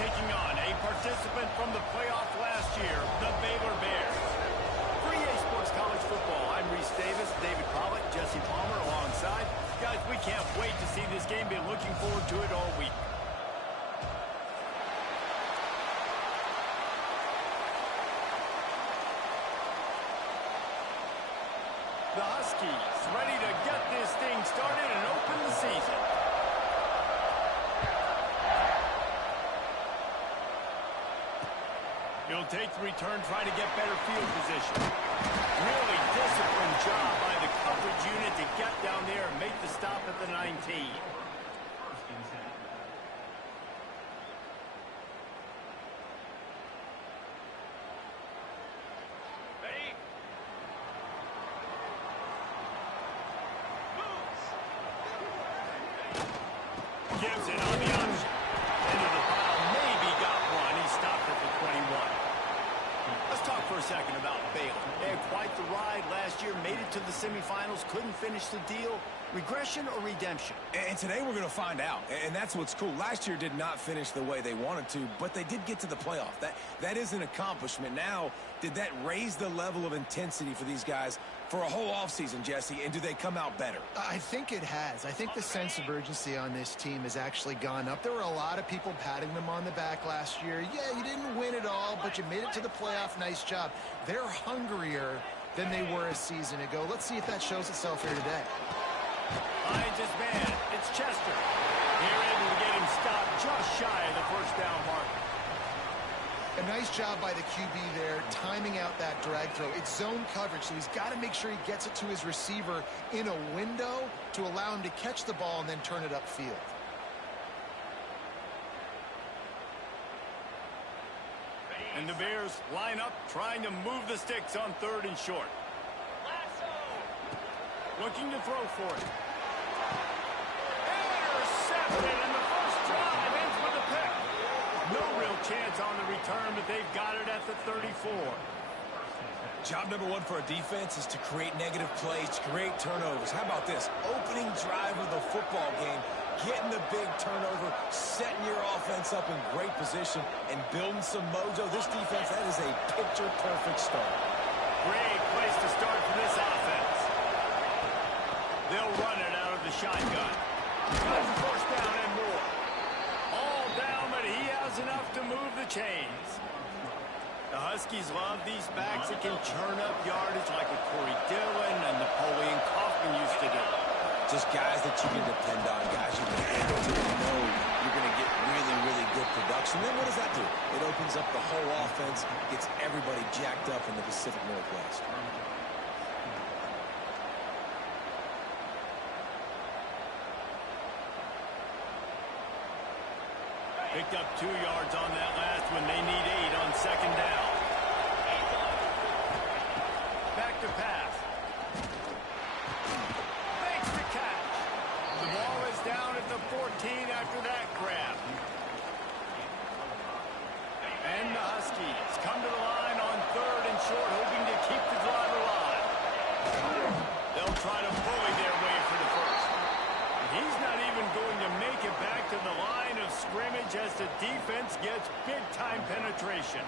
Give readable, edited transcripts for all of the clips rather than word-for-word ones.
taking on a participant from the playoff last year, the Baylor Bears. For EA Sports College Football, I'm Reese Davis, David Pollock, Jesse Palmer alongside. Guys, we can't wait to see this game. Been looking forward to it all week. The Huskies ready to get this thing started and open the season. He'll take the return, trying to get better field position. Really disciplined job by the coverage unit to get down there and make the stop at the 19. Ready? Gives it on the option. Into the pile, maybe got one. He stopped at the 21. Let's talk for a second about Baylor. They had quite the ride last year, made it to the semifinals, couldn't finish the deal. Regression or redemption? And today we're going to find out, and that's what's cool. Last year did not finish the way they wanted to, but they did get to the playoff. That is an accomplishment. Now, did that raise the level of intensity for these guys for a whole offseason, Jesse, and do they come out better? I think it has. I think the sense of urgency on this team has actually gone up. There were a lot of people patting them on the back last year. Yeah, you didn't win it all, but you made it to the playoff. Nice job. They're hungrier than they were a season ago. Let's see if that shows itself here today. Finds his man. It's Chester. They're able to get him stopped just shy of the first down marker. A nice job by the QB there, timing out that drag throw. It's zone coverage, so he's got to make sure he gets it to his receiver in a window to allow him to catch the ball and then turn it upfield. And the Bears line up, trying to move the sticks on 3rd and short. Looking to throw for it. Intercepted, and the first drive ends with a pick. No real chance on the return, but they've got it at the 34. Job number one for a defense is to create negative plays, to create turnovers. How about this? Opening drive of the football game, getting the big turnover, setting your offense up in great position, and building some mojo. This defense, that is a picture-perfect start. Great place to start for this offense. They'll run it out of the shotgun. Got first down and more. All down, but he has enough to move the chains. The Huskies love these backs that can churn up yardage like what Corey Dillon and Napoleon Kaufman used to do. Just guys that you can depend on, guys you can handle to know you're going to get really, really good production. Then what does that do? It opens up the whole offense, gets everybody jacked up in the Pacific Northwest. Picked up 2 yards on that last one. They need 8 on 2nd down. Back to pass. Makes the catch. The ball is down at the 14 after that grab. And the Huskies come to the line on 3rd and short, hoping to keep the drive alive. They'll try to bully their way for the first. He's not even going to make it back to the line of scrimmage as the defense gets big-time penetration.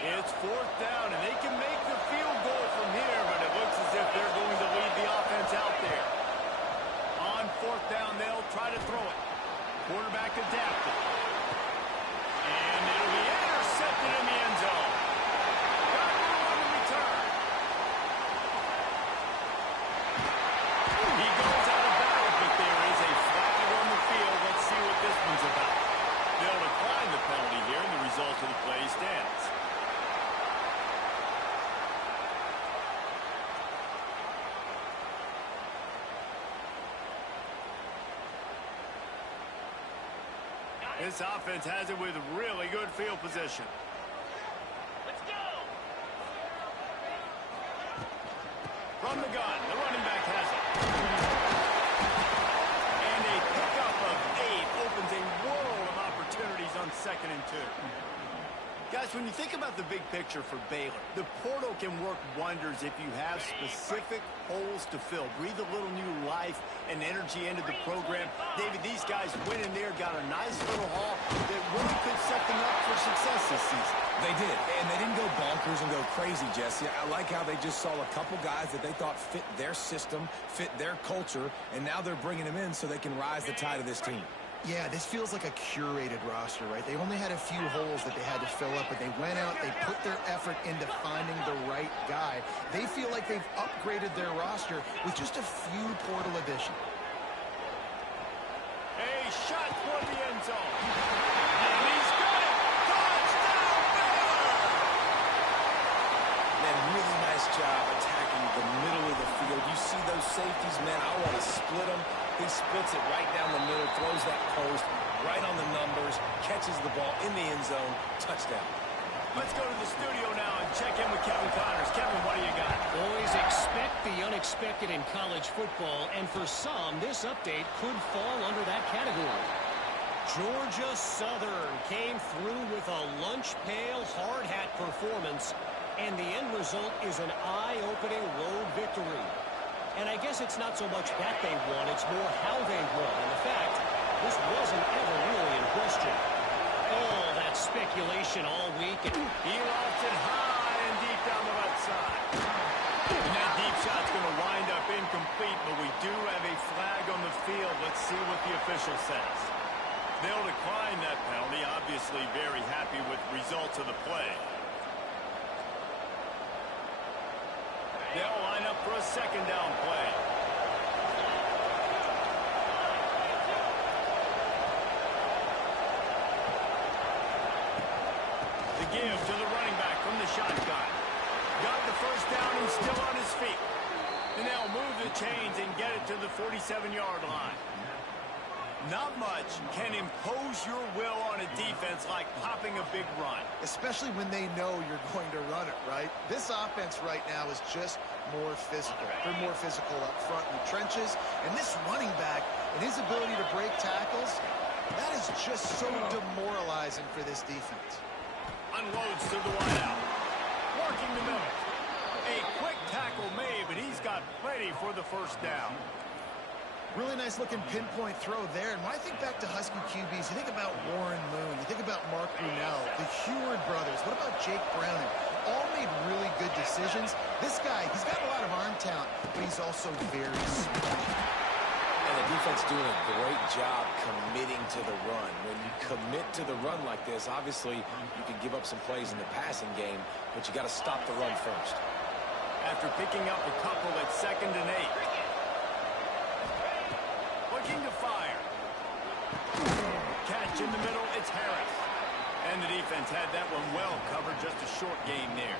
It's 4th down, and they can make the field goal from here, but it looks as if they're going to leave the offense out there. On 4th down, they'll try to throw it. Quarterback adapted. And it'll be intercepted in the end zone. Got room on the return. He goes out of bounds, but there is a flag on the field. Let's see what this one's about. They'll decline the penalty here, and the result of the play stands. This offense has it with really good field position. Let's go! From the gun, the running back has it. And a pickup of 8 opens a world of opportunities on 2nd and 2. Guys, when you think about the big picture for Baylor. The portal can work wonders if you have specific holes to fill. Breathe a little new life and energy into the program. David, these guys went in there, got a nice little haul that really could set them up for success this season. They did, and they didn't go bonkers and go crazy, Jesse. I like how they just saw a couple guys that they thought fit their system, fit their culture, and now they're bringing them in so they can rise the tide of this team. Yeah, this feels like a curated roster, right? They only had a few holes that they had to fill up, but they went out, they put their effort into finding the right guy. They feel like they've upgraded their roster with just a few portal additions. A shot for the end zone. And he's got it. Touchdown, Baylor! Man, really nice job attacking the middle of the field. You see those safeties, man, I want to split them. He splits it right down the middle, throws that post right on the numbers, catches the ball in the end zone, touchdown. Let's go to the studio now and check in with Kevin Connors. Kevin, what do you got? Always expect the unexpected in college football, and for some, this update could fall under that category. Georgia Southern came through with a lunch pail hard hat performance, and the end result is an eye-opening road victory. And I guess it's not so much that they won, it's more how they won. And the fact, this wasn't ever really in question. All that speculation all week. He lofts it high and deep down the left side. And that deep shot's going to wind up incomplete, but we do have a flag on the field. Let's see what the official says. They'll decline that penalty, obviously very happy with results of the play. They'll line up for a second down play. The give to the running back from the shotgun. Got the first down and still on his feet. And they'll move the chains and get it to the 47-yard line. Not much can impose your will on a defense like popping a big run. Especially when they know you're going to run it, right? This offense right now is just more physical. They're more physical up front in the trenches. And this running back and his ability to break tackles, that is just so demoralizing for this defense. Unloads to the wideout. Working the middle. A quick tackle made, but he's got plenty for the first down. Really nice looking pinpoint throw there. And when I think back to Husky QBs, you think about Warren Moon, you think about Mark Brunell, the Heward brothers, what about Jake Browning? All made really good decisions. This guy, he's got a lot of arm talent, but he's also very smart. And the defense doing a great job committing to the run. When you commit to the run like this, obviously you can give up some plays in the passing game, but you got to stop the run first. After picking up a couple at 2nd and 8. Looking to fire. Catch in the middle, it's Harris. And the defense had that one well covered, just a short game there.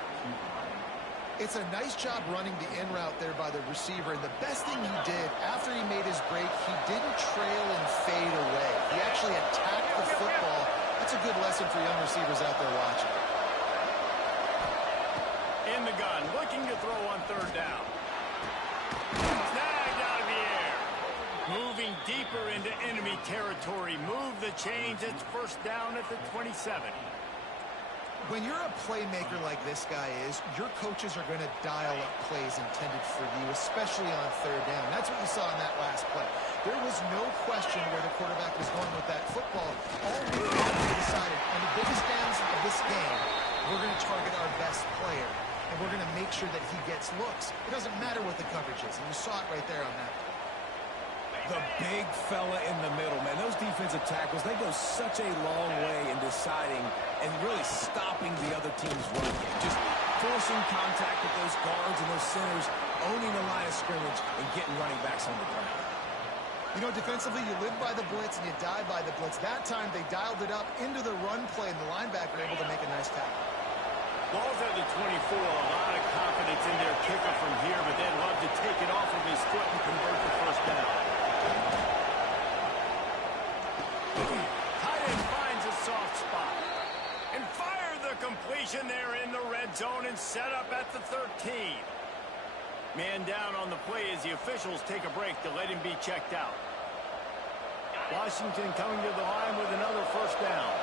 It's a nice job running the in route there by the receiver. And the best thing he did after he made his break, he didn't trail and fade away. He actually attacked the football. That's a good lesson for young receivers out there watching. In the gun, looking to throw on 3rd down. Snagged out of the air. Moving deeper into enemy territory. Move the chains. It's 1st down at the 27. When you're a playmaker like this guy is, your coaches are going to dial up plays intended for you, especially on 3rd down. That's what you saw in that last play. There was no question where the quarterback was going with that football. All we decided on the biggest downs of this game, we're going to target our best player, and we're going to make sure that he gets looks. It doesn't matter what the coverage is, and you saw it right there on that play. The big fella in the middle, man. Those defensive tackles, they go such a long way in deciding and really stopping the other team's run game. Just forcing contact with those guards and those centers, owning the line of scrimmage, and getting running backs on the ground. You know, defensively, you live by the blitz and you die by the blitz. That time, they dialed it up into the run play, and the linebacker able to make a nice tackle. Ball's at the 24. A lot of confidence in their kicker from here, but they'd love to take it off of his foot and convert the 1st down. Tight end finds a soft spot. And fire the completion there in the red zone and set up at the 13. Man down on the play as the officials take a break to let him be checked out. Washington coming to the line with another 1st down.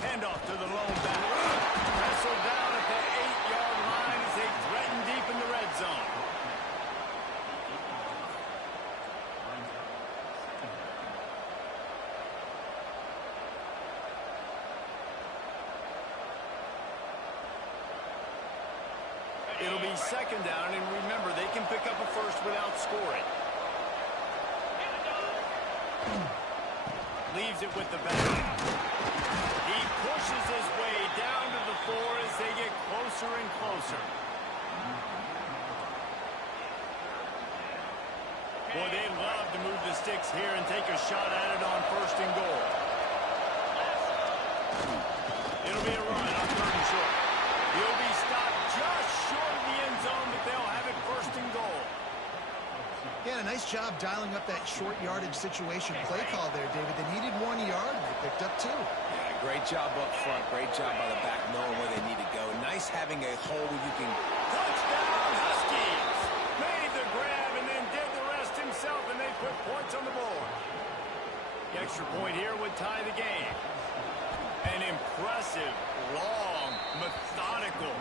Handoff to the lone back. Wrestled down at the 8-yard line as they threaten deep in the red zone. It'll be second down, and remember, they can pick up a first without scoring. Leaves it with the back. He pushes his way down to the 4 as they get closer and closer. Boy, they'd love to move the sticks here and take a shot at it on first and goal. It'll be a run on third and short. He'll be stopped just short of the end zone, but they'll have it first and goal. Yeah, a nice job dialing up that short yardage situation play call there, David. They needed 1 yard, and they picked up 2. Yeah, great job up front. Great job by the back knowing where they need to go. Nice having a hole where you can... Touchdown, Huskies! Made the grab and then did the rest himself, and they put points on the board. The extra point here would tie the game. An impressive, long, methodical,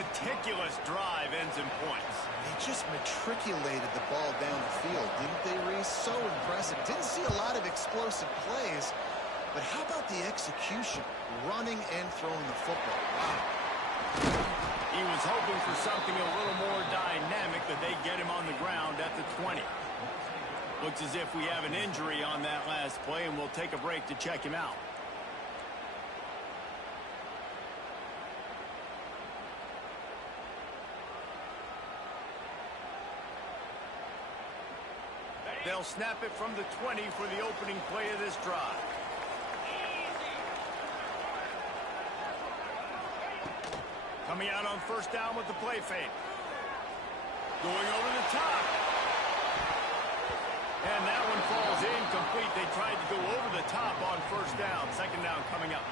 meticulous drive ends in points. They just matriculated the ball down the field, didn't they, Reese? So impressive. Didn't see a lot of explosive plays, but how about the execution? Running and throwing the football. Wow. He was hoping for something a little more dynamic, but they get him on the ground at the 20. Looks as if we have an injury on that last play, and we'll take a break to check him out. They'll snap it from the 20 for the opening play of this drive. Coming out on first down with the play fake. Going over the top. And that one falls incomplete. They tried to go over the top on first down. Second down coming up.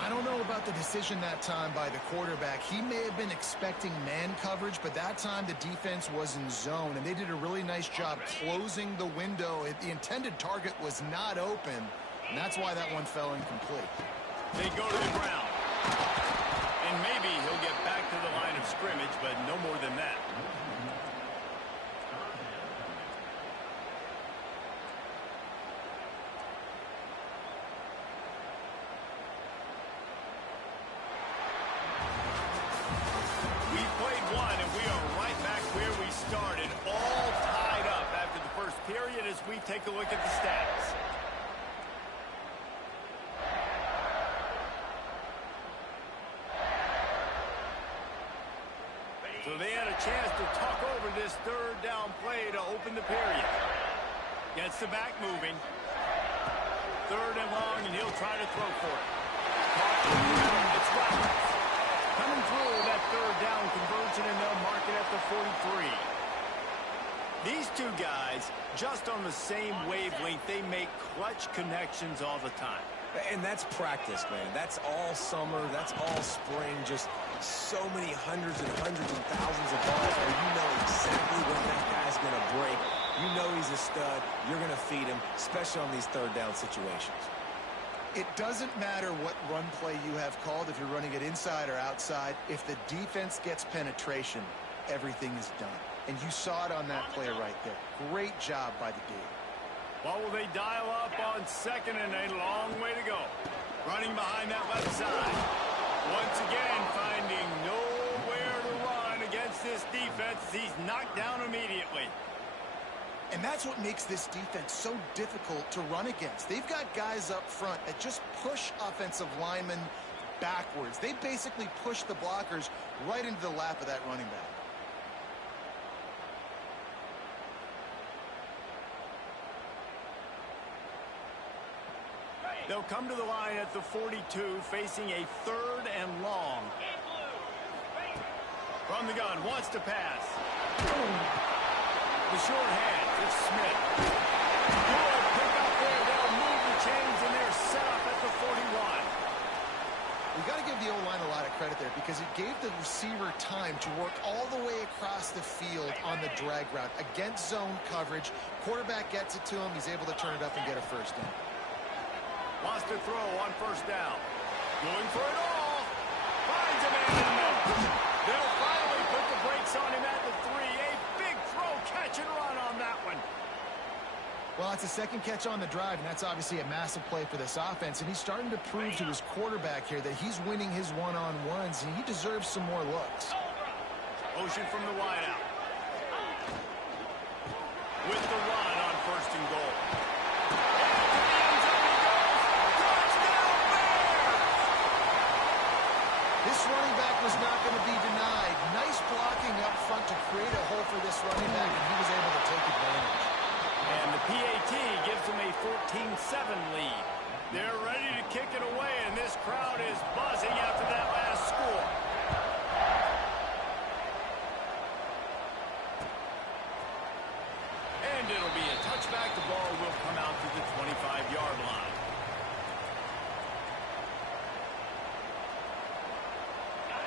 I don't know about the decision that time by the quarterback. He may have been expecting man coverage, but that time the defense was in zone, and they did a really nice job closing the window. The intended target was not open, and that's why that one fell incomplete. They go to the ground. And maybe he'll get back to the line of scrimmage, but no more than that. We take a look at the stats. So they had a chance to talk over this third down play to open the period. Gets the back moving. Third and long, and he'll try to throw for it. It's Roberts. Coming through that third down conversion, and they'll mark it at the 43. These two guys, just on the same wavelength, they make clutch connections all the time. And that's practice, man. That's all summer. That's all spring. Just so many hundreds and thousands of balls where you know exactly when that guy's going to break. You know he's a stud. You're going to feed him, especially on these third down situations. It doesn't matter what run play you have called, if you're running it inside or outside. If the defense gets penetration, everything is done. And you saw it on that play right there. Great job by the D. Well, will they dial up on second and a long way to go? Running behind that left side. Once again, finding nowhere to run against this defense. He's knocked down immediately. And that's what makes this defense so difficult to run against. They've got guys up front that just push offensive linemen backwards. They basically push the blockers right into the lap of that running back. They'll come to the line at the 42, facing a third and long. From the gun, wants to pass. The short hand, it's Smith. Good pick up there. They'll move the chains, and they're set up at the 41. We've got to give the O-line a lot of credit there because it gave the receiver time to work all the way across the field on the drag route. Against zone coverage, quarterback gets it to him. He's able to turn it up and get a first down. Wants to throw on first down. Going for it all. Finds a man in the middle. They'll finally put the brakes on him at the 3. A big throw, catch and run on that one. Well, it's a second catch on the drive, and that's obviously a massive play for this offense. And he's starting to prove to his quarterback here that he's winning his one-on-ones, and he deserves some more looks. Motion from the wideout. With the run on 1st and goal. This running back was not going to be denied. Nice blocking up front to create a hole for this running back, and he was able to take advantage. And the PAT gives them a 14-7 lead. They're ready to kick it away, and this crowd is buzzing after that last score. And it'll be a touchback. The ball will come out to the 25-yard line.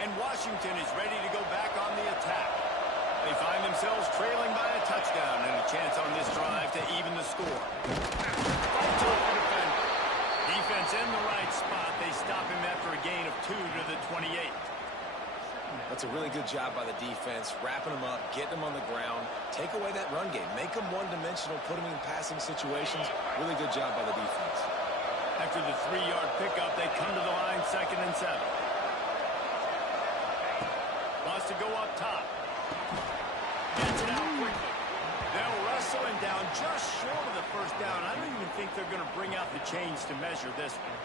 And Washington is ready to go back on the attack. They find themselves trailing by a touchdown and a chance on this drive to even the score. Fight to the defender. Defense in the right spot. They stop him after a gain of 2 to the 28. That's a really good job by the defense, wrapping them up, getting them on the ground, take away that run game, make them one-dimensional, put them in passing situations. Really good job by the defense. After the 3-yard pickup, they come to the line 2nd and 7. Wants to go up top. Gets it out quickly. They'll wrestle him down just short of the 1st down. I don't even think they're going to bring out the chains to measure this one.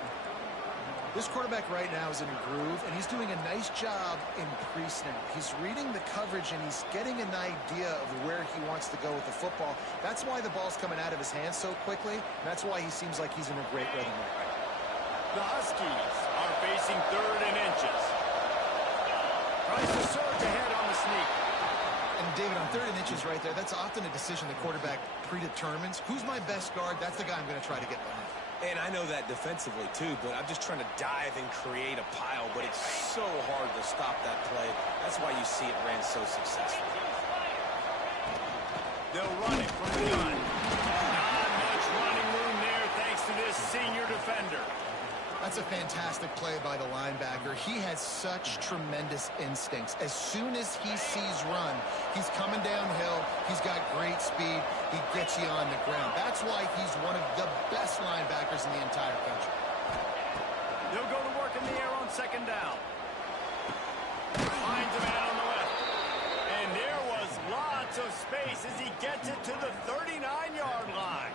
This quarterback right now is in a groove, and he's doing a nice job in pre-snap. He's reading the coverage, and he's getting an idea of where he wants to go with the football. That's why the ball's coming out of his hands so quickly. And that's why he seems like he's in a great rhythm right now. The Huskies are facing 3rd and inches. Tries to surge ahead on the sneak. And David, on 3rd and inches right there, that's often a decision the quarterback predetermines. Who's my best guard? That's the guy I'm going to try to get behind. And I know that defensively, too, but I'm just trying to dive and create a pile, but it's so hard to stop that play. That's why you see it ran so successfully. They'll run it from the gun. Not much running room there thanks to this senior defender. That's a fantastic play by the linebacker. He has such tremendous instincts. As soon as he sees run, he's coming downhill. He's got great speed. He gets you on the ground. That's why he's one of the best linebackers in the entire country. They'll go to work in the air on 2nd down. Finds a man on the left. And there was lots of space as he gets it to the 39-yard line.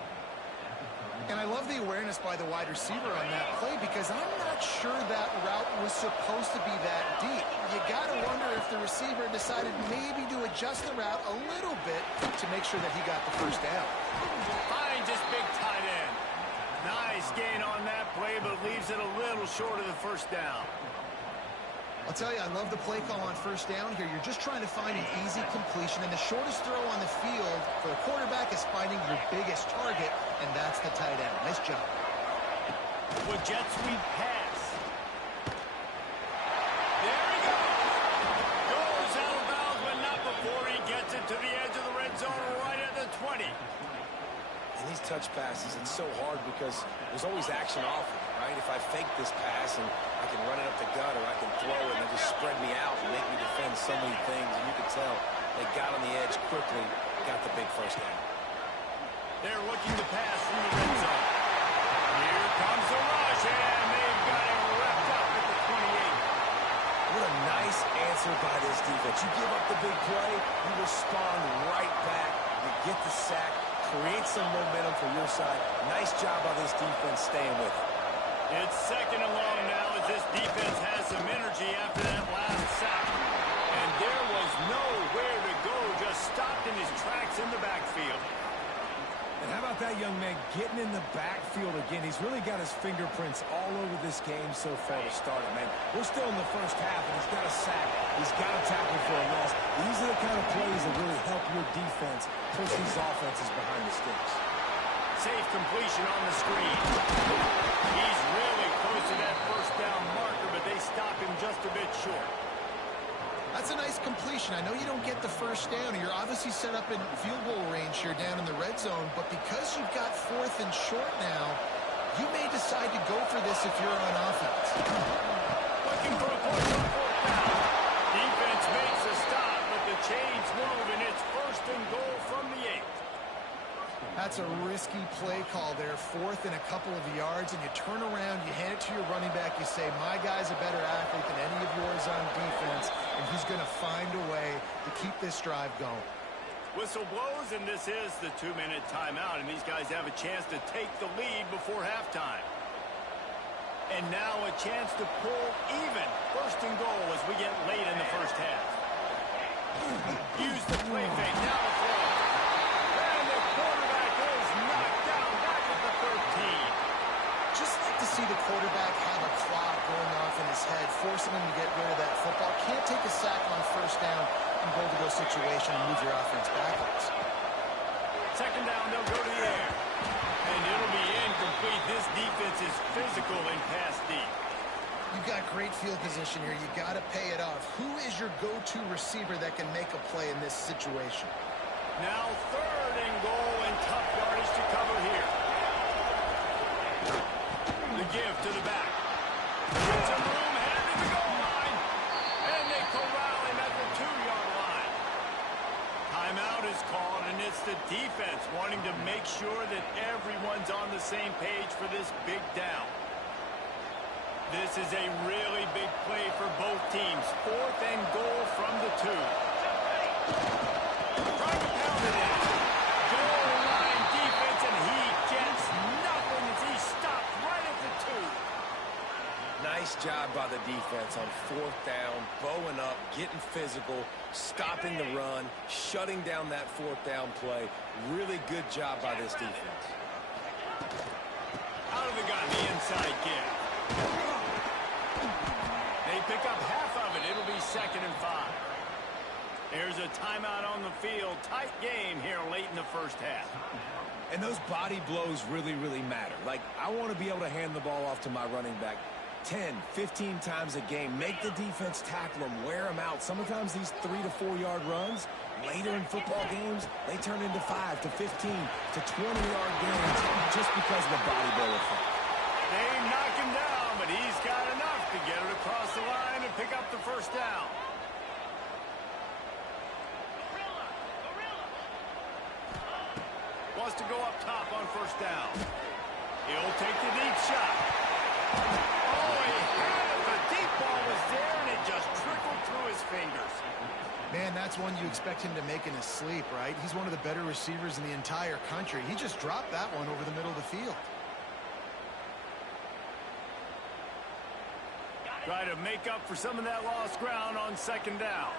And I love the awareness by the wide receiver on that play because I'm not sure that route was supposed to be that deep. You got to wonder if the receiver decided maybe to adjust the route a little bit to make sure that he got the 1st down. Finds his big tight end. Nice gain on that play, but leaves it a little short of the 1st down. I'll tell you, I love the play call on 1st down here. You're just trying to find an easy completion, and the shortest throw on the field for a quarterback is finding your biggest target, and that's the tight end. Nice job. With jet sweep pass. There he goes. Goes out of bounds, but not before he gets it to the edge of the red zone right at the 20. And these touch passes, it's so hard because there's always action off of it, right? If I fake this pass and I can run it up the gut or I can throw it and it just spread me out and make me defend so many things, and you can tell they got on the edge quickly, got the big 1st down. They're looking to pass from the red zone. Here comes the rush, and they've got him wrapped up at the 28. What a nice answer by this defense. You give up the big play, you respond right back, you get the sack, create some momentum for your side. Nice job by this defense staying with it. It's 2nd and long now as this defense has some energy after that last sack. And there was nowhere to go, just stopped in his tracks in the backfield. And how about that young man getting in the backfield again? He's really got his fingerprints all over this game so far to start it, man. We're still in the 1st half, and he's got a sack. He's got a tackle for a loss. These are the kind of plays that really help your defense push these offenses behind the sticks. Safe completion on the screen. He's really close to that 1st down marker, but they stop him just a bit short. That's a nice completion. I know you don't get the 1st down. You're obviously set up in field goal range here down in the red zone, but because you've got 4th and short now, You may decide to go for this if you're on offense. Looking for a push on fourth down. Defense makes a stop, but the chains move, and it's first and goal from the 8. That's a risky play call there, 4th and a couple of yards, and you turn around, you hand it to your running back, you say, my guy's a better athlete than any of yours on defense, and he's going to find a way to keep this drive going. Whistle blows, and this is the 2-minute timeout, and these guys have a chance to take the lead before halftime. And now a chance to pull even first and goal as we get late in the first half. Use the play fake, now the throw. And the quarterback is knocked down back at the 13. Just like to see the quarterback have a clock going off in his head, forcing him to get rid of that football. Can't take a sack on first down in goal-to-go situation and move your offense backwards. Second down, they'll go to the air. And it'll be incomplete. This defense is physical and pass deep. You've got great field position here. You got to pay it off. Who is your go-to receiver that can make a play in this situation? Now third and goal, and tough yardage to cover here. The give to the back. Gets some room, headed to the goal line. And they corral him at the 2-yard line. Timeout is called, and it's the defense wanting to make sure that everyone's on the same page for this big down. This is a really big play for both teams. 4th and goal from the 2. Trying to pound it in. Goal line defense, and he gets nothing as he stopped right at the 2. Nice job by the defense on 4th down, bowing up, getting physical, stopping the run, shutting down that 4th down play. Really good job by this defense. Out of the gun, the inside give. They pick up half of it. It'll be 2nd and 5. There's a timeout on the field. Tight game here late in the first half. And those body blows really, really matter. Like, I want to be able to hand the ball off to my running back 10, 15 times a game. Make the defense tackle them, wear them out. Sometimes these 3 to 4 yard runs, later in football games, they turn into 5 to 15 to 20-yard games just because of the body blow effect. They knock him down, but he's got enough to get it across the line and pick up the first down. Wants to go up top on first down. He'll take the deep shot. Oh, he had it. The deep ball was there, and it just trickled through his fingers. Man, that's one you expect him to make in his sleep, right? He's one of the better receivers in the entire country. He just dropped that one over the middle of the field. Try to make up for some of that lost ground on second down.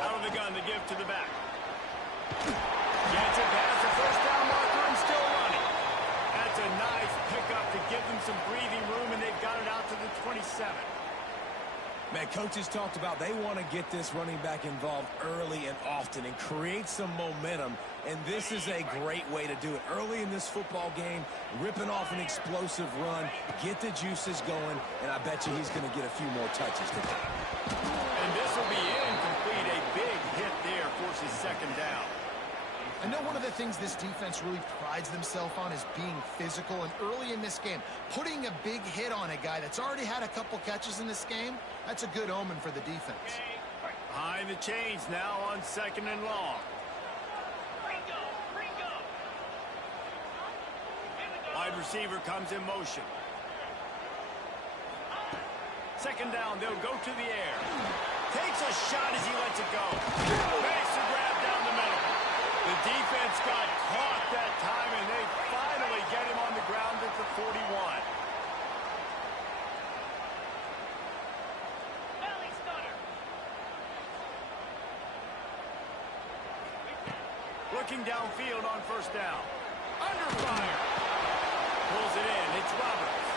Out of the gun, the give to the back. Gets it past the first down marker and still running. That's a nice pickup to give them some breathing room, and they've got it out to the 27. Man, coaches talked about they want to get this running back involved early and often and create some momentum, and this is a great way to do it. Early in this football game, ripping off an explosive run, get the juices going, and I bet you he's going to get a few more touches today. And this will be incomplete. A big hit there forces second down. I know one of the things this defense really prides themselves on is being physical, and early in this game, putting a big hit on a guy that's already had a couple catches in this game, that's a good omen for the defense. Behind the chains now on second and long. Wide receiver comes in motion. Second down, they'll go to the air. Takes a shot as he lets it go. Makes the grab down the middle. The defense got caught that time, and they finally get him on the ground at the 41. Looking downfield on first down. Under fire. Pulls it in. It's Roberts.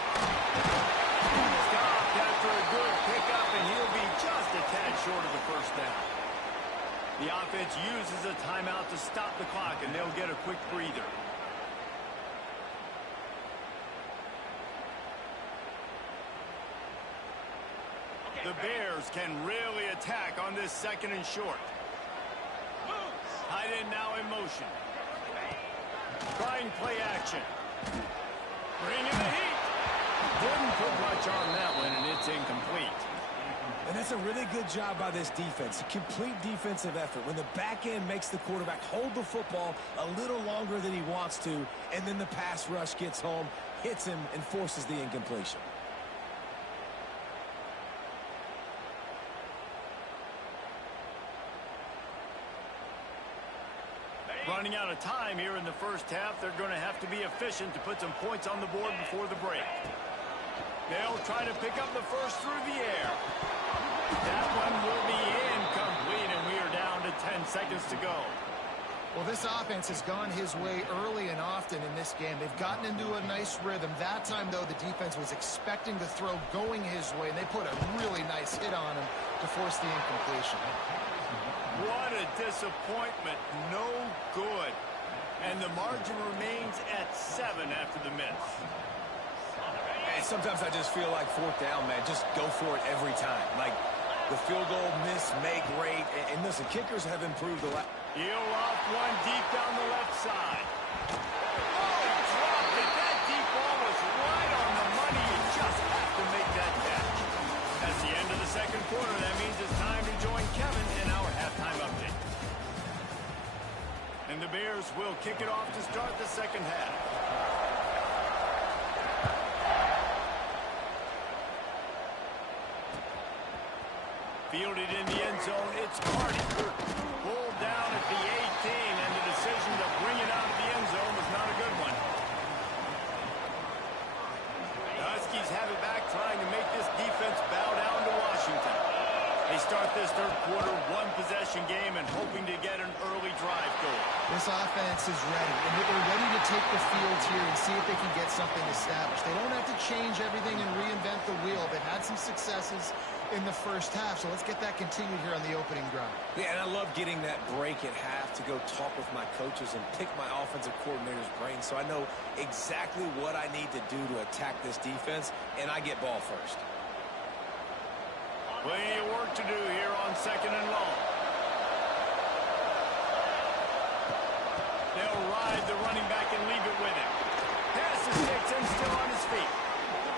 Stopped after a good pickup, and he'll be just a tad short of the first down. The offense uses a timeout to stop the clock, and they'll get a quick breather. The Bears can really attack on this second and short. Tight end now in motion. Trying play action. Bringing the heat. Didn't put much on that one, and it's incomplete. And that's a really good job by this defense. A complete defensive effort. When the back end makes the quarterback hold the football a little longer than he wants to, and then the pass rush gets home, hits him, and forces the incompletion. Running out of time here in the first half. They're going to have to be efficient to put some points on the board before the break. They'll try to pick up the first through the air. That one will be incomplete, and we are down to 10 seconds to go. Well, this offense has gone his way early and often in this game. They've gotten into a nice rhythm. That time, though, the defense was expecting the throw going his way, and they put a really nice hit on him to force the incompletion. What a disappointment. No good. And the margin remains at 7 after the miss. And sometimes I just feel like fourth down, man. Just go for it every time. Like the field goal miss, make rate. And listen, kickers have improved a lot. He'll off one deep down the left side. Oh, dropped it. That deep ball was right on the money. You just have to make that catch. That's the end of the second quarter. That means it's time to join Kevin in our halftime update. And the Bears will kick it off to start the second half. Fielded in the end zone, it's Carty. Pulled down at the 18, and the decision to bring it out of the end zone was not a good one. The Huskies have it back, trying to make this defense bow down to Washington. They start this third quarter one-possession game and hoping to get an early drive going. This offense is ready, and they're ready to take the field here and see if they can get something established. They don't have to change everything and reinvent the wheel. They've had some successes in the first half, so let's get that continued here on the opening drive. Yeah, and I love getting that break at half to go talk with my coaches and pick my offensive coordinator's brain so I know exactly what I need to do to attack this defense, and I get ball first. Plenty of work to do here on second and long. They'll ride the running back and leave it with him. Pass is picked and still on his feet.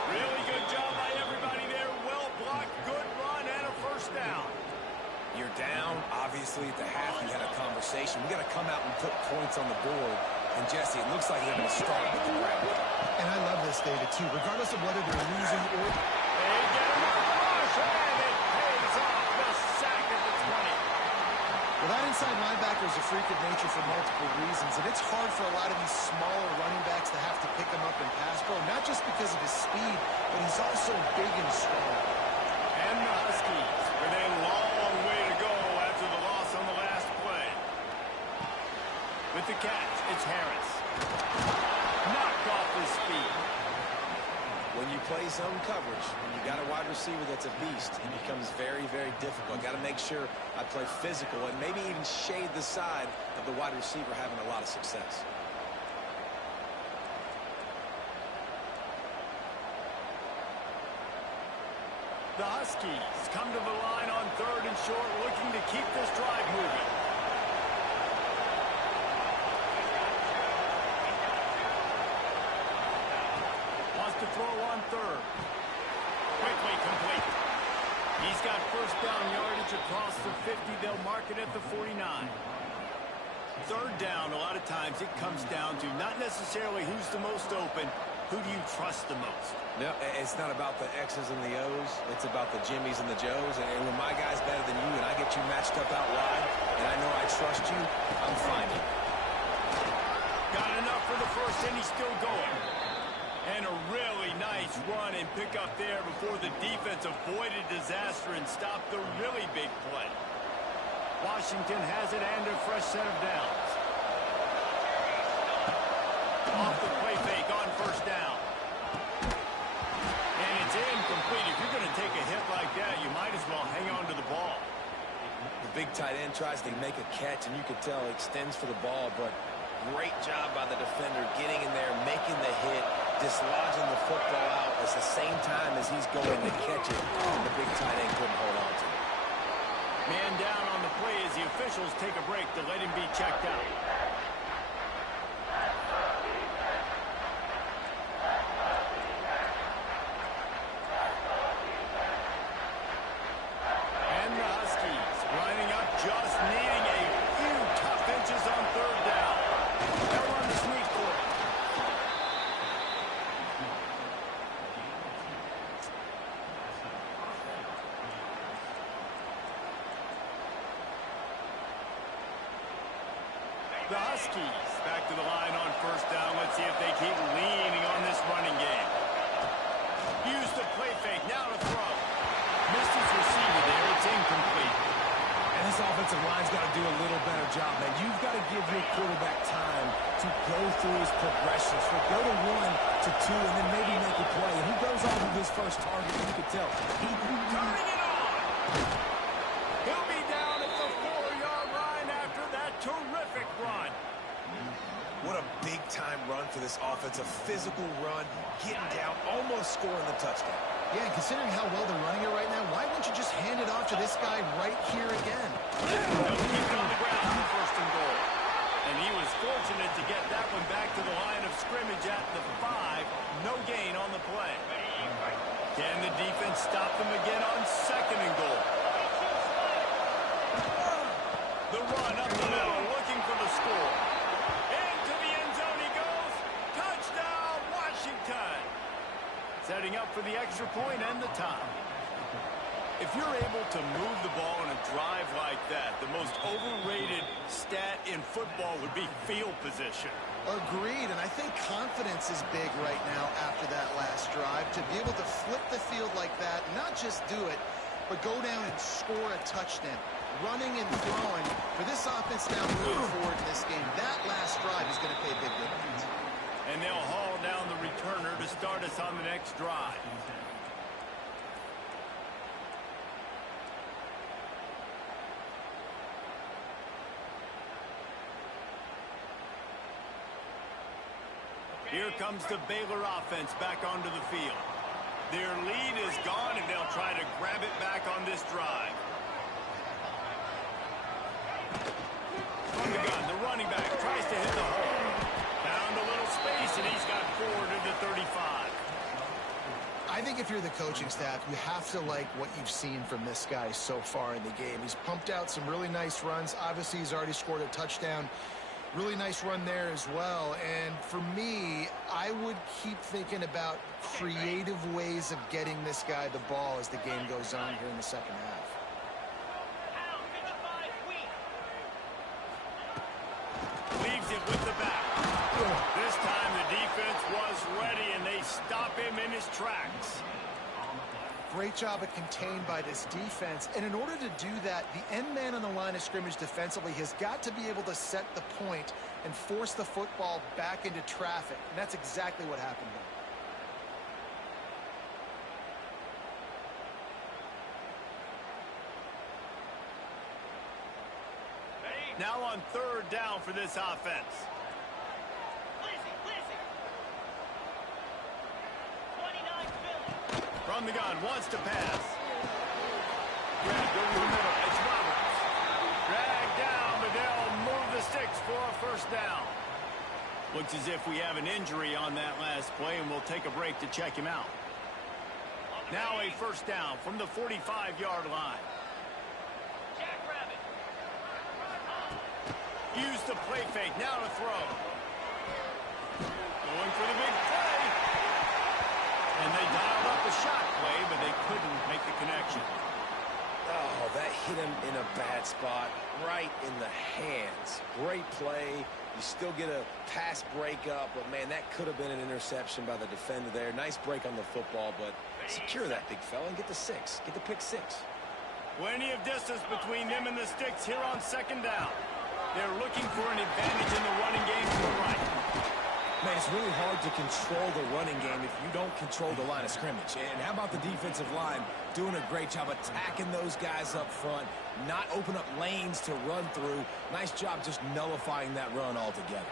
Really good job by everybody there. Well blocked, good run, and a first down. You're down. Obviously, at the half, you had a conversation. We got to come out and put points on the board. And, Jesse, it looks like they're going to start with the ground. And I love this, David, too. Regardless of whether they're losing or... They get him up, rush, and it pays off the sack at the 20. Well, that inside linebacker is a freak of nature for multiple reasons, and it's hard for a lot of these smaller running backs to have to pick him up in pass pro, not just because of his speed, but he's also big and strong. And the Huskies with a long way to go after the loss on the last play. With the catch, it's Harris. Knocked off his feet. When you play zone coverage, when you got a wide receiver that's a beast, it becomes very, very difficult. Got to make sure I play physical and maybe even shade the side of the wide receiver having a lot of success. The Huskies come to the line on third and short, looking to keep this drive moving. Wants to throw on third. Quickly complete. He's got first down yardage across the 50. They'll mark it at the 49. Third down, a lot of times it comes down to not necessarily who's the most open, who do you trust the most? No, it's not about the X's and the O's. It's about the Jimmies and the Joes. And when my guy's better than you and I get you matched up out wide and I know I trust you, I'm fine. Got enough for the first, and he's still going. And a really nice run and pick up there before the defense avoided disaster and stopped the really big play. Washington has it and a fresh set of downs. Off the play fake on first down. And it's incomplete. If you're going to take a hit like that, you might as well hang on to the ball. The big tight end tries to make a catch, and you could tell he extends for the ball, but great job by the defender getting in there, making the hit, dislodging the football out at the same time as he's going to catch it. And the big tight end couldn't hold on to it. Man down on the play as the officials take a break to let him be checked out. The Huskies back to the line on first down. Let's see if they keep leaning on this running game. Use the play fake. Now to throw. Misses receiver there. It's incomplete. And this offensive line's got to do a little better job, man. You've got to give your quarterback time to go through his progressions. So go to 1 to 2 and then maybe make a play. And he goes off of his first target, you can tell. Turning it on. He'll be down at the 4-yard line after that terrific run. What a big-time run for this offense. A physical run, getting down, almost scoring the touchdown. Yeah, and considering how well they're running it right now, why wouldn't you just hand it off to this guy right here again? They'll keep it on the ground for first and goal. And he was fortunate to get that one back to the line of scrimmage at the 5. No gain on the play. Can the defense stop them again on second and goal? The run up the middle, looking for the score. Into the end zone he goes. Touchdown, Washington. Setting up for the extra point and the time. If you're able to move the ball in a drive like that, the most overrated stat in football would be field position. Agreed, and I think confidence is big right now after that last drive. To be able to flip the field like that, not just do it, but go down and score a touchdown. Running and throwing for this offense now moving forward in this game. That last drive is going to pay big dividends. And they'll haul down the returner to start us on the next drive. Here comes the Baylor offense back onto the field. Their lead is gone, and they'll try to grab it back on this drive. On the gun, the running back tries to hit the hole. Found a little space, and he's got forward to the 35. I think if you're the coaching staff, you have to like what you've seen from this guy so far in the game. He's pumped out some really nice runs. Obviously, he's already scored a touchdown. Really nice run there as well. And for me, I would keep thinking about creative ways of getting this guy the ball as the game goes on here in the second half. Leaves it with the back. This time the defense was ready, and they stop him in his tracks. Great job at contained by this defense. And in order to do that, the end man on the line of scrimmage defensively has got to be able to set the point and force the football back into traffic. And that's exactly what happened there. Now on third down for this offense. From the gun, wants to pass. Dragged over the middle. It's Roberts. Dragged down, but they'll move the sticks for a first down. Looks as if we have an injury on that last play, and we'll take a break to check him out. Now a first down from the 45-yard line. Use the play fake. Now to throw. Going for the big play. And they dialed up the shot play, but they couldn't make the connection. Oh, that hit him in a bad spot, right in the hands. Great play. You still get a pass breakup, but, man, that could have been an interception by the defender there. Nice break on the football, but secure that big fella and get the 6. Get the pick 6. Plenty of distance between them and the sticks here on second down. They're looking for an advantage in the running game to the right. Man, it's really hard to control the running game if you don't control the line of scrimmage. And how about the defensive line doing a great job attacking those guys up front, not open up lanes to run through. Nice job just nullifying that run altogether.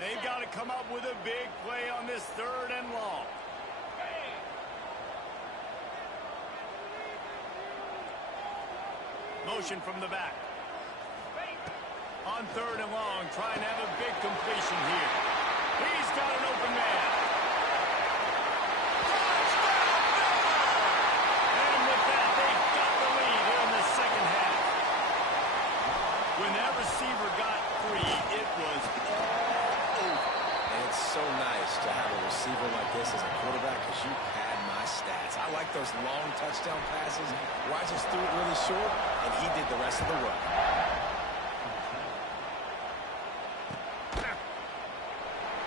They've got to come up with a big play on this third and long. Motion from the back. On third and long, trying to have a big completion here. He's got an open man. Touchdown, Baylor! And with that, they've got the lead here in the second half. When that receiver got free, it the rest of the work.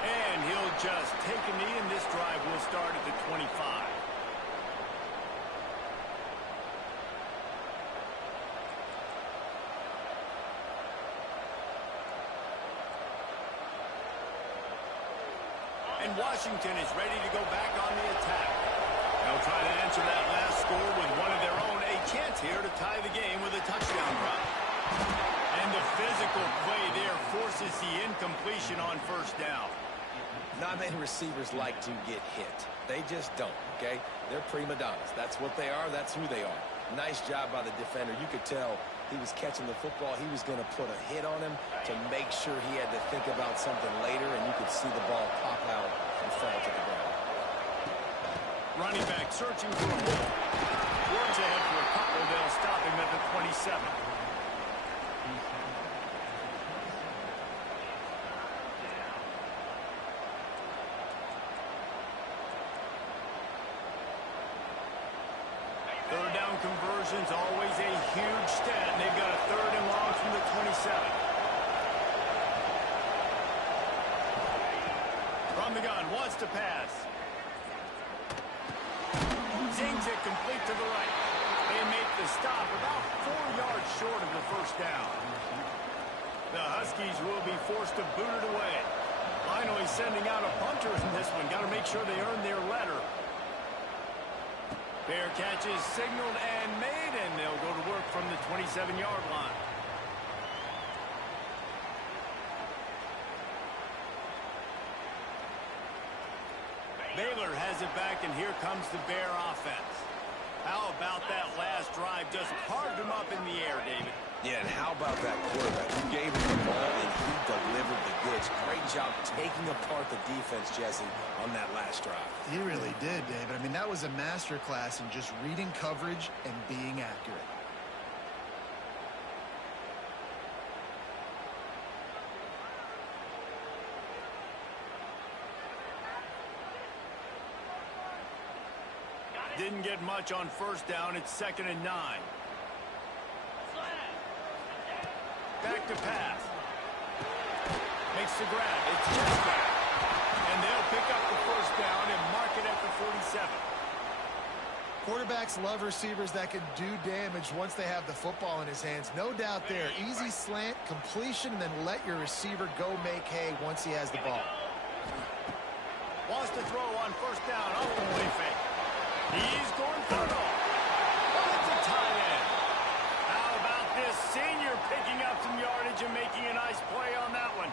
And he'll just take a knee, and this drive will start at the 25. And Washington is ready to go back on the attack. They'll try to answer that last score with one of their own. A chance here to tie the game with a touchdown drive. And the physical play there forces the incompletion on first down. Not many receivers like to get hit. They just don't, okay? They're prima donnas. That's what they are. That's who they are. Nice job by the defender. You could tell he was catching the football. He was going to put a hit on him to make sure he had to think about something later, and you could see the ball pop out and fall to the ground. Running back searching for a hole. Words ahead for a couple. They'll stop him at the 27. Third down conversions, always a huge stat, and they've got a third and long from the 27. From the gun, wants to pass. Zings it complete to the right. They make the stop about 4 yards short of the first down. The Huskies will be forced to boot it away. Finally sending out a punter in this one. Got to make sure they earn their letter. Fair catch is signaled and made, and they'll go to work from the 27-yard line. Baylor has it back, and here comes the Bear offense. How about that last drive? Just carved him up in the air, David. Yeah, and how about that quarterback? You gave him the ball, and he delivered the goods. Great job taking apart the defense, Jesse, on that last drive. He really did, David. I mean, that was a masterclass in just reading coverage and being accurate. Didn't get much on first down. It's 2nd and 9. Back to pass. Makes the grab. It's just grab. And they'll pick up the first down and mark it at the 47. Quarterbacks love receivers that can do damage once they have the football in his hands. No doubt there. Easy slant, completion, and then let your receiver go make hay once he has the ball. Wants to throw on first down off the play fake. He's going for it all. Oh, it's a tight end. How about this senior picking up some yardage and making a nice play on that one?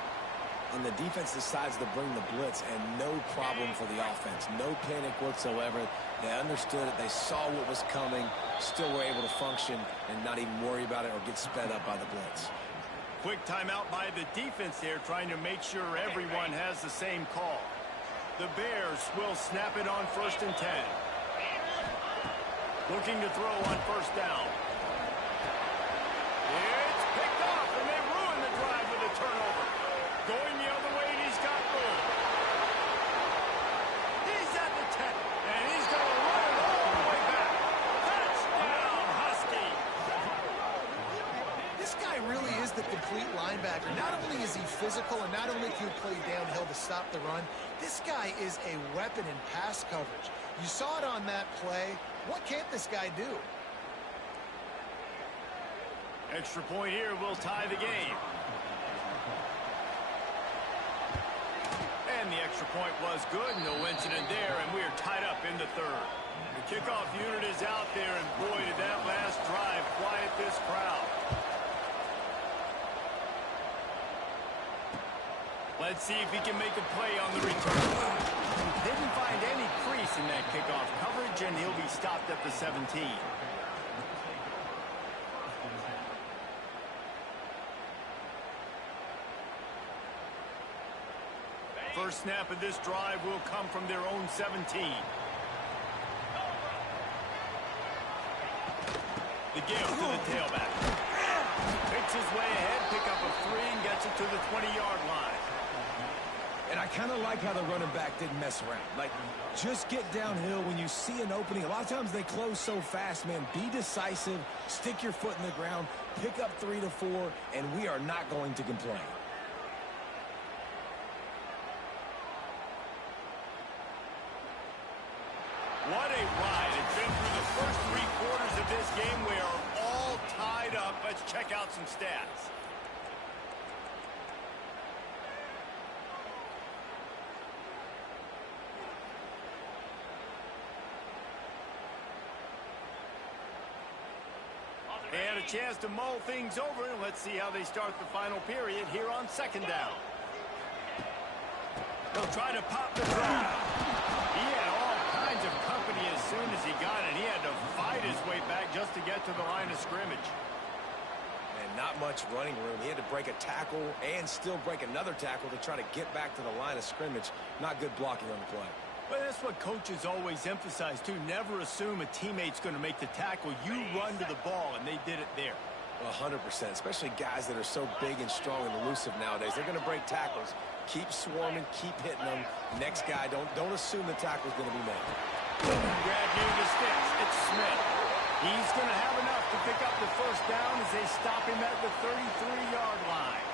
And the defense decides to bring the blitz, and no problem for the offense. No panic whatsoever. They understood it. They saw what was coming, still were able to function and not even worry about it or get sped up by the blitz. Quick timeout by the defense there, trying to make sure everyone has the same call. The Bears will snap it on 1st and 10. Looking to throw on first down. It's picked off, and they ruin the drive with a turnover. Going the other way, and he's got room. He's at the 10, and he's going to run it all the way back. Touchdown, Husky. This guy really is the complete linebacker. Not only is he physical, and not only can he play downhill to stop the run, this guy is a weapon in pass coverage. You saw it on that play. What can't this guy do? Extra point here will tie the game. And the extra point was good. No incident there, and we are tied up in the third. The kickoff unit is out there, and boy, did that last drive quiet this crowd. Let's see if he can make a play on the return. Didn't find any crease in that kickoff coverage, and he'll be stopped at the 17. First snap of this drive will come from their own 17. The give to the tailback. Picks his way ahead, pick up a 3, and gets it to the 20-yard line. And I kind of like how the running back didn't mess around. Like, just get downhill when you see an opening. A lot of times they close so fast, man. Be decisive, stick your foot in the ground, pick up 3 to 4, and we are not going to complain. What a ride. It's been through the first 3 quarters of this game. We are all tied up. Let's check out some stats. And a chance to mull things over. Let's see how they start the final period here on 2nd down. They'll try to pop the draw. He had all kinds of company as soon as he got it. He had to fight his way back just to get to the line of scrimmage. And not much running room. He had to break a tackle and still break another tackle to try to get back to the line of scrimmage. Not good blocking on the play. Well, that's what coaches always emphasize, too. Never assume a teammate's going to make the tackle. You run to the ball, and they did it there. 100%, especially guys that are so big and strong and elusive nowadays. They're going to break tackles. Keep swarming, keep hitting them. Next guy, don't assume the tackle's going to be made. Grab near the sticks. It's Smith. He's going to have enough to pick up the 1st down as they stop him at the 33-yard line.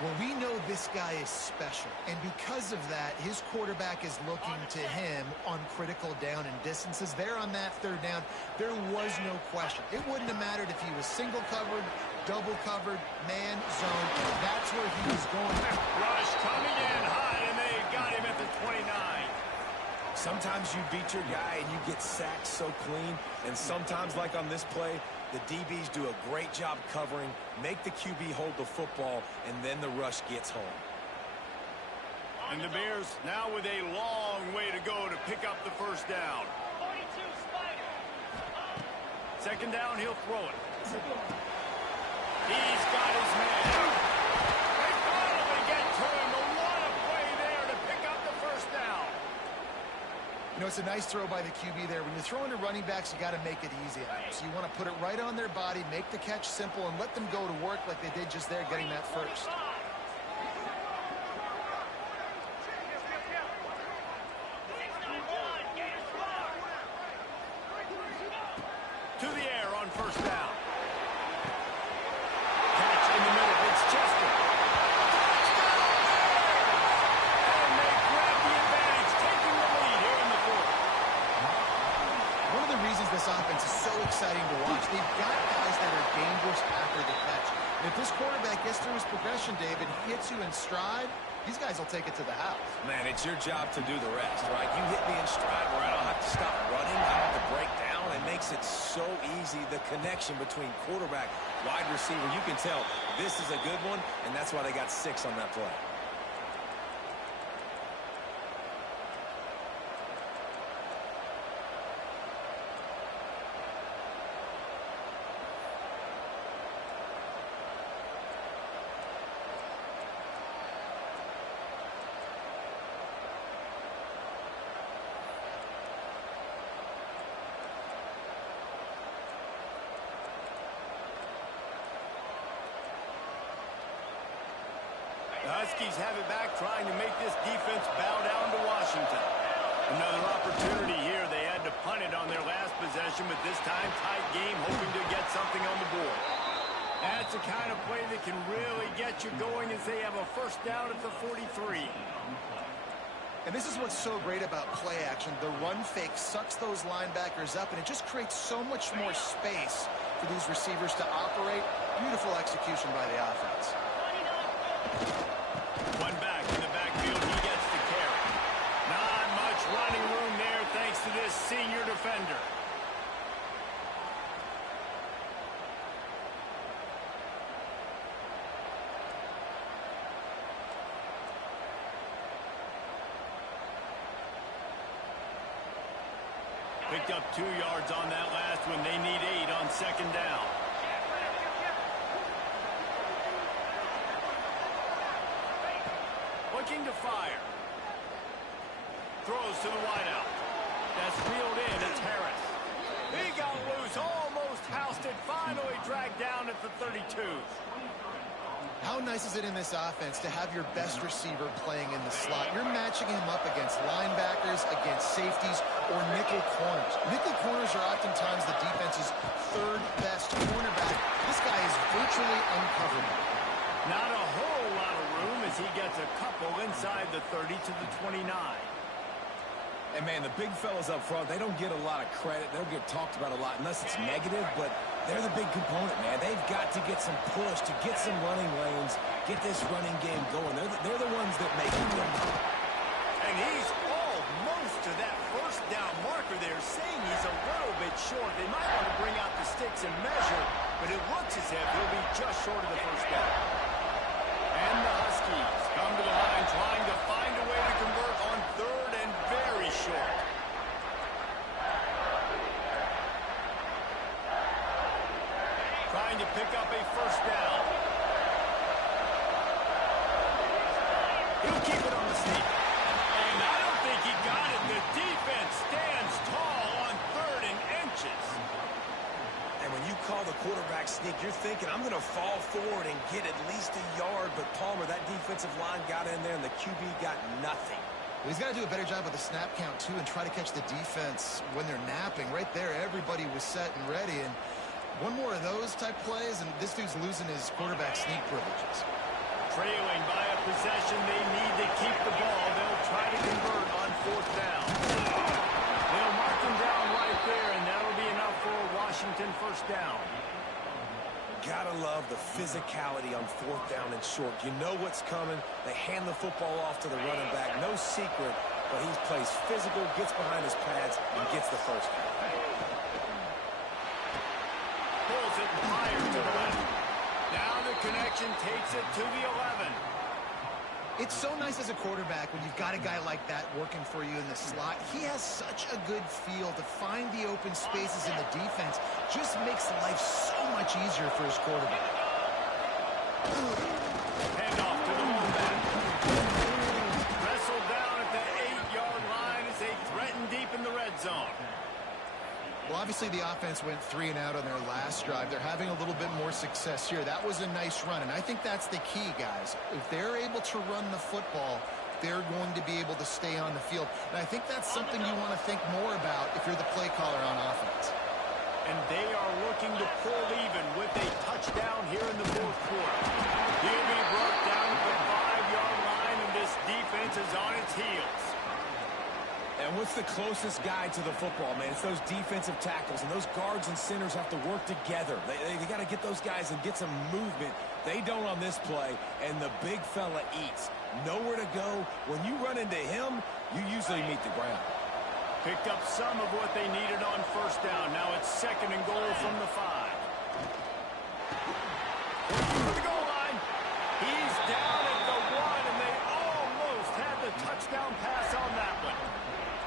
Well, we know this guy is special, and because of that, his quarterback is looking to him on critical down and distances. There on that 3rd down, there was no question. It wouldn't have mattered if he was single covered, double covered, man, zone. That's where he was going. Rush coming in high, and they got him at the 29. Sometimes you beat your guy and you get sacked so clean, and sometimes, like on this play, the DBs do a great job covering, make the QB hold the football, and then the rush gets home. And the Bears now with a long way to go to pick up the 1st down. 2nd down, he'll throw it. He's got his man. They finally get to him. But what a play there to pick up the 1st down. You know, it's a nice throw by the QB there. When you're throwing to running backs, you got to make it easy. So you want to put it right on their body, make the catch simple, and let them go to work like they did just there, getting that 1st. To the air on 1st down. Catch in the middle. It's Chester. And they grab the advantage, taking the lead here in the 4th. One of the reasons this offense is so exciting to watch, they've got guys that are dangerous after the catch. And if this quarterback gets through his progression, David, hits you in stride, these guys will take it to the house. Man, it's your job to do the rest, right? You hit me in stride where I don't have to stop running, I don't have to break down. It makes it so easy, the connection between quarterback, wide receiver. You can tell this is a good one, and that's why they got 6 on that play. The Huskies have it back, trying to make this defense bow down to Washington. Another opportunity here. They had to punt it on their last possession, but this time tight game, hoping to get something on the board. That's the kind of play that can really get you going as they have a 1st down at the 43. And this is what's so great about play action. The run fake sucks those linebackers up, and it just creates so much more space for these receivers to operate. Beautiful execution by the offense. One back in the backfield, he gets the carry. Not much running room there thanks to this senior defender. Picked up 2 yards on that last one. They need 8 on 2nd down. Looking to fire. Throws to the wideout. That's reeled in. It's Harris. He got loose. Almost housed it. Finally dragged down at the 32. How nice is it in this offense to have your best receiver playing in the slot? You're matching him up against linebackers, against safeties, or nickel corners. Nickel corners are oftentimes the defense's third best cornerback. This guy is virtually uncoverable. Not a whole lot of room as he gets a couple inside the 30 to the 29. And, man, the big fellas up front, they don't get a lot of credit. They'll get talked about a lot unless it's negative, but they're the big component, man. They've got to get some push, to get some running lanes, get this running game going. They're the ones that make it go. And he's almost to that first down marker there, saying he's a little bit short. They might want to bring out the sticks and measure, but it looks as if he'll be just short of the first down. And the Huskies come to the line trying to find a way to convert on third and very short. Trying to pick up a first down. He'll keep it on the sneak. And I don't think he got it. The defense stands tall on third and inches. And when you call the quarterback sneak, you're thinking, I'm going to fall forward and get at least a yard. But, Palmer, that defensive line got in there, and the QB got nothing. He's got to do a better job with the snap count, too, and try to catch the defense when they're napping. Right there, everybody was set and ready. And one more of those type plays, and this dude's losing his quarterback sneak privileges. Trailing by a possession, they need to keep the ball. They'll try to convert on fourth down. They'll mark him down right there, and that'll be enough for a Washington first down. Gotta love the physicality on fourth down and short. You know what's coming. They hand the football off to the running back. No secret, but he plays physical, gets behind his pads, and gets the first down. Pulls it higher to the left. Now the connection takes it to the 11. It's so nice as a quarterback when you've got a guy like that working for you in the slot. He has such a good feel to find the open spaces in the defense. Just makes life so much easier for his quarterback. Handoff to the lone back. Wrestled down at the 8-yard line as they threaten deep in the red zone. Well, obviously the offense went 3 and out on their last drive. They're having a little bit more success here. That was a nice run, and I think that's the key, guys. If they're able to run the football, they're going to be able to stay on the field. And I think that's something you want to think more about if you're the play caller on offense. And they are looking to pull even with a touchdown here in the fourth quarter. He'll be brought down at the 5-yard line, and this defense is on its heels. And what's the closest guy to the football, man? It's those defensive tackles, and those guards and centers have to work together. They got to get those guys and get some movement. They don't on this play, and the big fella eats. Nowhere to go. When you run into him, you usually meet the ground. Picked up some of what they needed on first down. Now it's second and goal from the 5. To the goal line. He's down at the 1, and they almost had the touchdown pass on that one.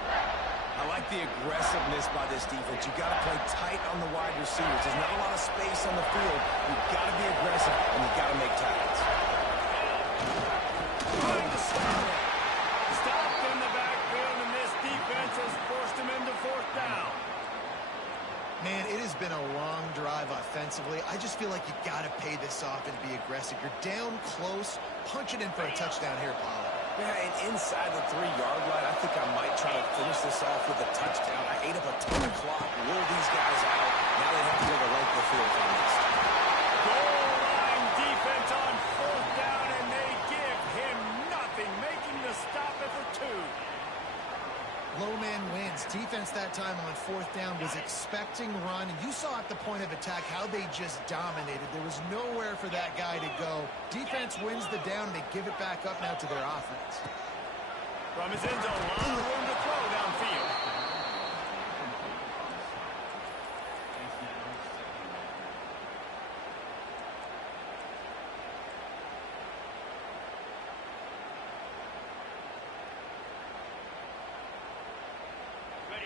I like the aggressiveness by this defense. You've got to play tight on the wide receivers. There's not a lot of space on the field. You've got to be aggressive, and you've got to make tackles. Trying to stop it. Stopped in the backfield, and this defense has forced him into fourth down. Man, it has been a long drive offensively. I just feel like you got to pay this off and be aggressive. You're down close. Punch it in for a touchdown here, Paul. Yeah, and inside the 3-yard line, I think I might try to finish this off with a touchdown. I ate up a ton of clock, roll these guys out. Now they have to go to the length of the field for this. Goal line defense on fourth down, and they give him nothing, making the stop at the 2. Low man wins. Defense that time on fourth down was expecting run. And you saw at the point of attack how they just dominated. There was nowhere for that guy to go. Defense wins the down. They give it back up now to their offense. From his end zone, a lot of room to throw downfield.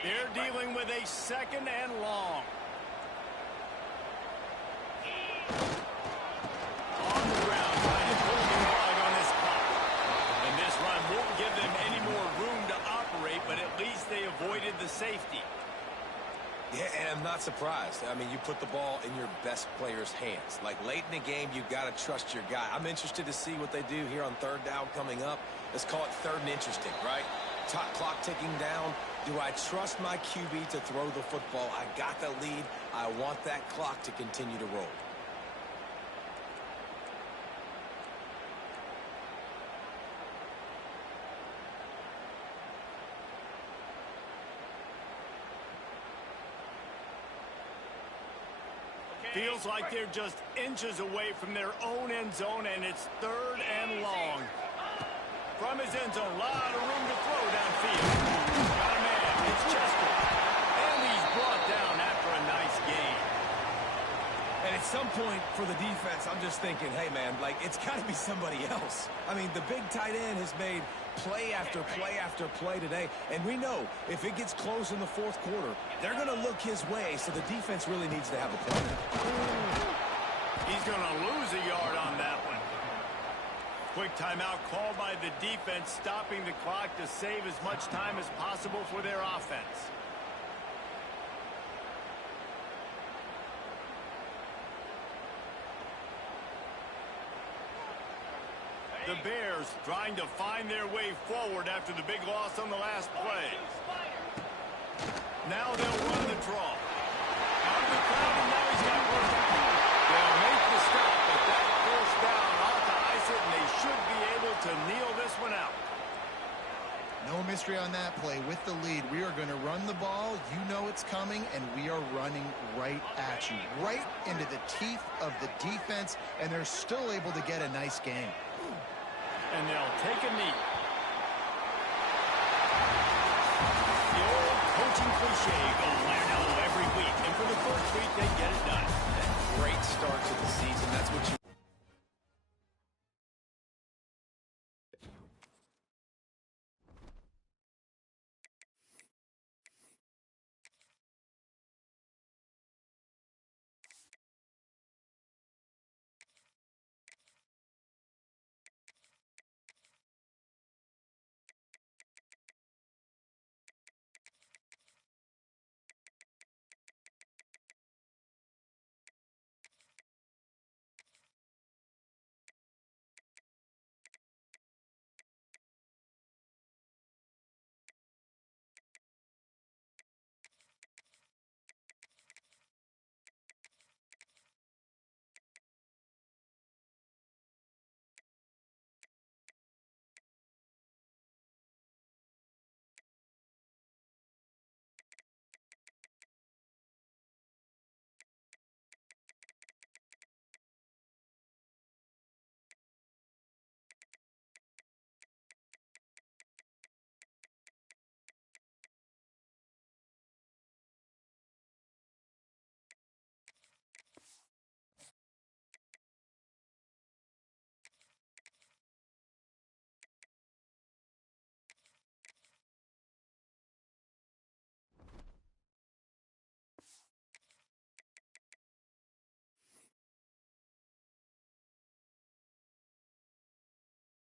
They're dealing with a second and long. On the ground, trying to pull the plug on this clock. And this run won't give them any more room to operate, but at least they avoided the safety. Yeah, and I'm not not surprised. I mean, you put the ball in your best player's hands. Like, late in the game, you've got to trust your guy. I'm interested to see what they do here on third down coming up. Let's call it third and interesting, right? Top clock ticking down. Do I trust my QB to throw the football? I got the lead. I want that clock to continue to roll. Feels like they're just inches away from their own end zone, and it's third and long. From his end zone, a lot of room to throw downfield. Got a man, it's Chester. And he's brought down after a nice gain. And at some point for the defense, I'm just thinking, hey, man, like, it's got to be somebody else. I mean, the big tight end has made play after play after play today. And we know if it gets close in the fourth quarter, they're going to look his way, so the defense really needs to have a plan. He's going to lose a yard on that one. Quick timeout called by the defense, stopping the clock to save as much time as possible for their offense. The Bears trying to find their way forward after the big loss on the last play. Now they'll run the draw. Out of the crowd, and now he's got work. They'll make the stop, but that first down ought to ice it, and they should be able to kneel this one out. No mystery on that play. With the lead, we are going to run the ball. You know it's coming, and we are running right at you, right into the teeth of the defense, and they're still able to get a nice game. And they'll take a knee. The old coaching cliche, go win every week. And for the first week, they get it done. Great start to the season. That's what you